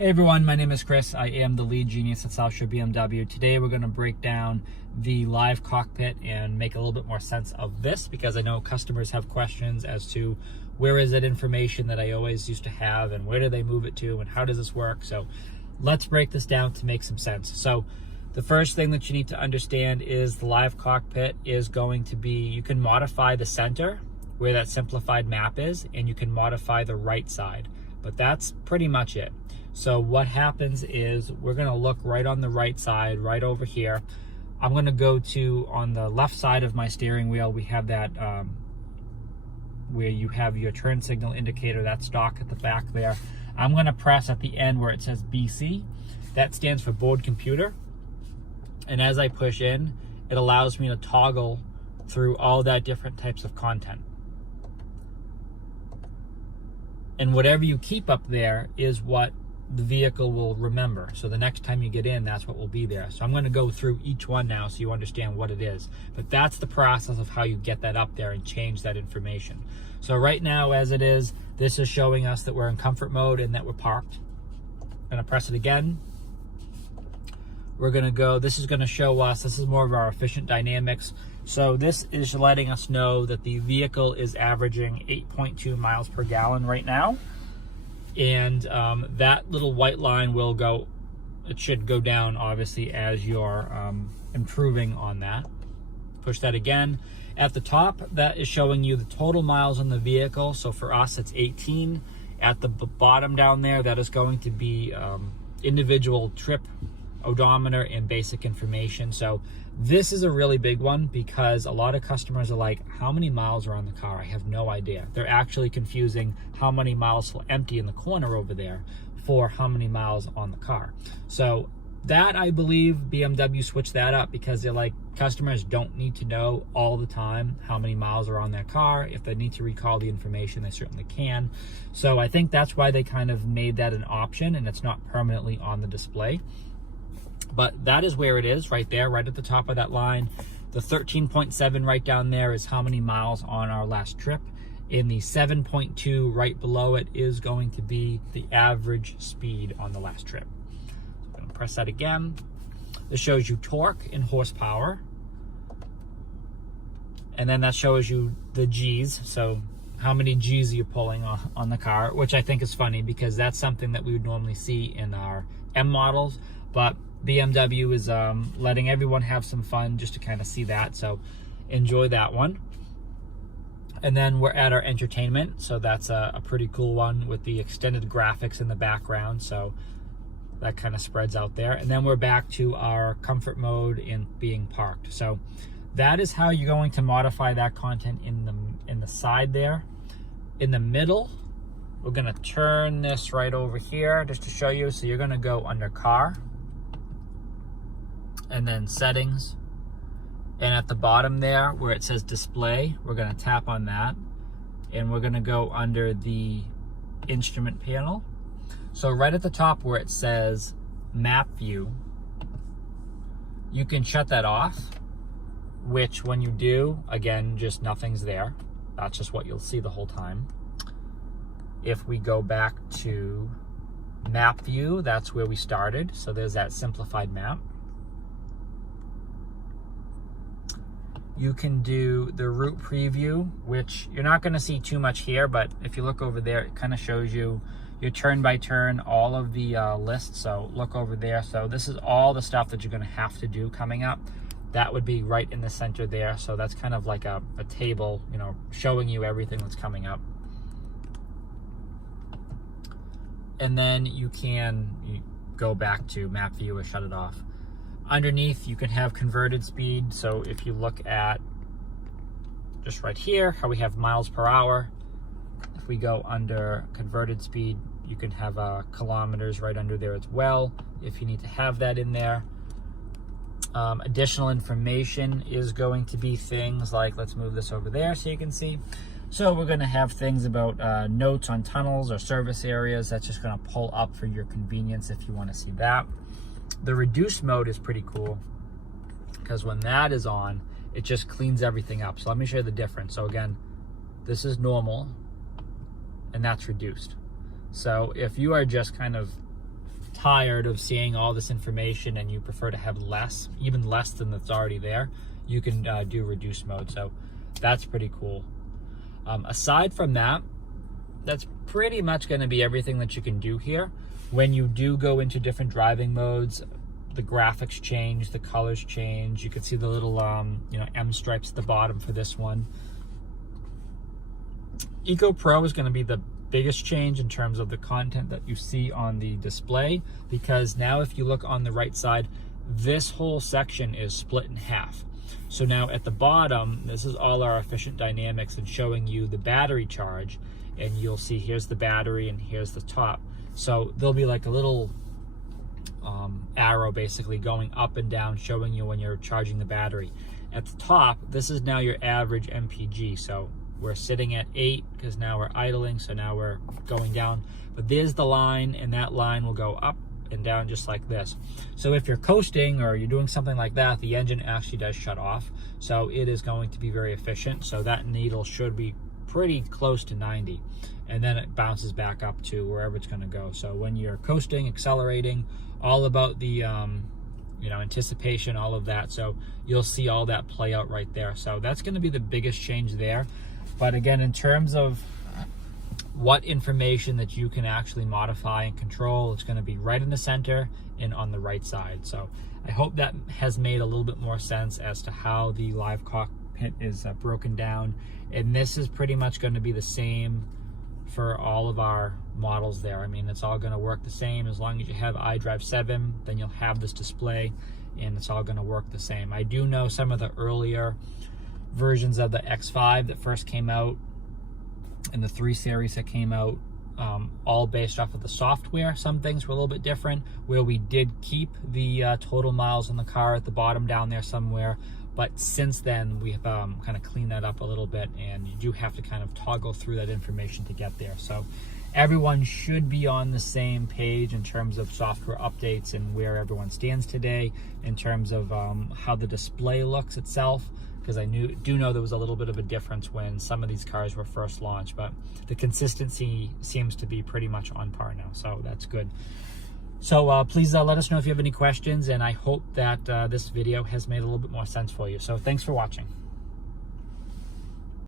Hey everyone, my name is Chris. I am the lead genius at South Shore BMW. Today we're going to break down the Live Cockpit and make a little bit more sense of this, because I know customers have questions as to where is that information that I always used to have and where do they move it to and how does this work. So let's break this down to make some sense. So the first thing that you need to understand is the Live Cockpit is going to be, you can modify the center where that simplified map is, and you can modify the right side, but that's pretty much it. So what happens is we're going to look right on the right side, right over here. I'm going to go to, on the left side of my steering wheel, we have that where you have your turn signal indicator, that stock at the back there. I'm going to press at the end where it says BC. That stands for board computer. And as I push in, it allows me to toggle through all that different types of content. And whatever you keep up there is what the vehicle will remember. So the next time you get in, that's what will be there. So I'm going to go through each one now so you understand what it is. But that's the process of how you get that up there and change that information. So right now, as it is, this is showing us that we're in comfort mode and that we're parked. I'm going to press it again. We're going to go, this is going to show us, this is more of our efficient dynamics. So this is letting us know that the vehicle is averaging 8.2 miles per gallon right now. And that little white line will go, it should go down obviously as you're improving on that. Push that again. At the top, that is showing you the total miles on the vehicle. So for us, it's 18. At the bottom down there, that is going to be individual trip odometer and basic information. So this is a really big one because a lot of customers are like, how many miles are on the car? I have no idea. They're actually confusing how many miles will empty in the corner over there for how many miles on the car. So that, I believe BMW switched that up because they're like, customers don't need to know all the time how many miles are on their car. If they need to recall the information, they certainly can. So I think that's why they kind of made that an option and it's not permanently on the display. But that is where it is, right there, right at the top of that line. The 13.7 right down there is how many miles on our last trip. In the 7.2 right below it is going to be the average speed on the last trip. I'm going to press that again. This shows you torque in horsepower. And then that shows you the G's. So how many G's are you pulling on the car, which I think is funny because that's something that we would normally see in our M models. But BMW is letting everyone have some fun just to kind of see that. So enjoy that one. And then we're at our entertainment. So that's a pretty cool one with the extended graphics in the background. So that kind of spreads out there. And then we're back to our comfort mode and being parked. So that is how you're going to modify that content in the side there. In the middle, we're going to turn this right over here just to show you. So you're going to go under car and then settings, and at the bottom there where it says display, we're going to tap on that and we're going to go under the instrument panel. So right at the top where it says map view, you can shut that off, which when you do, again, just nothing's there. That's just what you'll see the whole time. If we go back to map view, that's where we started. So there's that simplified map. You can do the route preview, which you're not going to see too much here, but if you look over there, it kind of shows you your turn by turn, all of the lists. So look over there. So this is all the stuff that you're going to have to do coming up. That would be right in the center there. So that's kind of like a table, you know, showing you everything that's coming up. And then you go back to map view or shut it off. Underneath, you can have converted speed. So if you look at just right here, how we have miles per hour, if we go under converted speed, you can have kilometers right under there as well, if you need to have that in there. Additional information is going to be things like, let's move this over there so you can see. So we're going to have things about notes on tunnels or service areas. That's just going to pull up for your convenience if you want to see that. The reduced mode is pretty cool because when that is on, it just cleans everything up. So let me show you the difference. So again, this is normal and that's reduced. So if you are just kind of tired of seeing all this information and you prefer to have less, even less than that's already there, you can do reduce mode. So that's pretty cool. Aside from that, that's pretty much going to be everything that you can do here. When you do go into different driving modes, the graphics change, the colors change. You can see the little M stripes at the bottom for this one. Eco Pro is going to be the biggest change in terms of the content that you see on the display, because now if you look on the right side, this whole section is split in half. So now at the bottom, this is all our efficient dynamics and showing you the battery charge, and you'll see here's the battery and here's the top. So there'll be like a little arrow basically going up and down showing you when you're charging the battery. At the top, this is now your average MPG. So we're sitting at 8 because now we're idling, so now we're going down. But there's the line, and that line will go up and down just like this. So if you're coasting or you're doing something like that, the engine actually does shut off. So it is going to be very efficient. So that needle should be pretty close to 90. And then it bounces back up to wherever it's going to go. So when you're coasting, accelerating, all about the anticipation, all of that. So you'll see all that play out right there. So that's going to be the biggest change there. But again, in terms of what information that you can actually modify and control, it's going to be right in the center and on the right side. So I hope that has made a little bit more sense as to how the Live Cockpit is broken down. And this is pretty much going to be the same for all of our models there. I mean, it's all going to work the same. As long as you have iDrive 7, then you'll have this display, and it's all going to work the same. I do know some of the earlier versions of the X5 that first came out and the 3 Series that came out, all based off of the software. Some things were a little bit different, where we did keep the total miles on the car at the bottom down there somewhere. But since then, we have kind of cleaned that up a little bit, and you do have to kind of toggle through that information to get there. So everyone should be on the same page in terms of software updates and where everyone stands today in terms of how the display looks itself, because I do know there was a little bit of a difference when some of these cars were first launched, but the consistency seems to be pretty much on par now, so that's good. So please let us know if you have any questions, and I hope that this video has made a little bit more sense for you. So thanks for watching.